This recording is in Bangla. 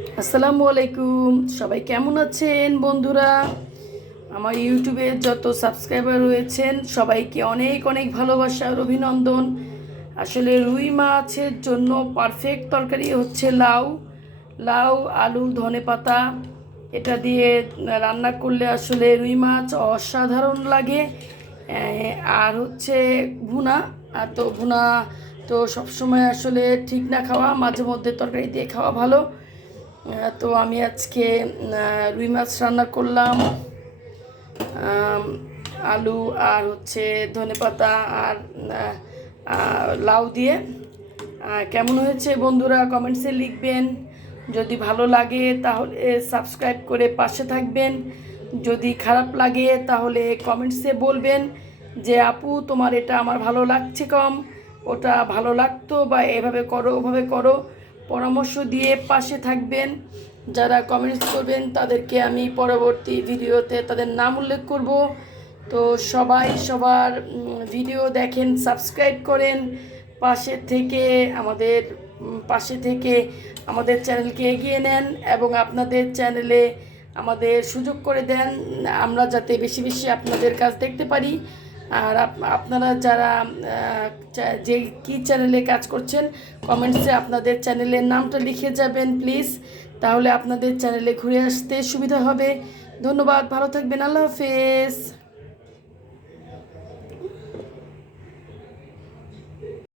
আসসালামু আলাইকুম। সবাই কেমন আছেন বন্ধুরা? আমার ইউটিউবের যত সাবস্ক্রাইবার রয়েছেন, সবাইকে অনেক অনেক ভালোবাসা আর অভিনন্দন। আসলে রুই মাছের জন্য পারফেক্ট তরকারি হচ্ছে লাউ। লাউ, আলু, ধনে পাতা। এটা দিয়ে রান্না করলে আসলে রুই মাছ অসাধারণ লাগে। আর হচ্ছে ভুনা। আর তো ভুনা তো সবসময় আসলে ঠিক না খাওয়া, মাঝে মধ্যে তরকারি দিয়ে খাওয়া ভালো। তো আমি আজকে রুই মাছ রান্না করলাম। আলু আর হচ্ছে ধনেপাতা আর আহ, আহ, লাউ দিয়ে। কেমন হয়েছে বন্ধুরা? কমেন্টসে লিখবেন। যদি ভালো লাগে তাহলে সাবস্ক্রাইব করে পাশে থাকবেন। যদি খারাপ লাগে তাহলে কমেন্টসে বলবেন যে আপু তোমার এটা আমার ভালো লাগছে কম। ওটা ভালো লাগতো বা এভাবে করো ওভাবে করো। পরামর্শ দিয়ে পাশে থাকবেন। যারা কমেন্টস করবেন, তাদেরকে আমি পরবর্তী ভিডিওতে তাদের নাম উল্লেখ করব। তো সবাই সবার ভিডিও দেখেন সাবস্ক্রাইব করেন। পাশে থেকে আমাদের পাশে থেকে আমাদের চ্যানেলকে এগিয়ে নেন এবং আপনাদের চ্যানেলে আমাদের সুযোগ করে দেন। আমরা যাতে বেশি বেশি আপনাদের কাজ দেখতে পারি। আর আপ- আপনারা যারা যে কি চ্যানেলে কাজ করছেন কমেন্টসে আপনাদের চ্যানেলের নামটা লিখে যাবেন প্লিজ তাহলে আপনাদের চ্যানেলে ঘুরে আসতে সুবিধা হবে। ধন্যবাদ, ভালো থাকবেন, আল্লাহ হাফেজ।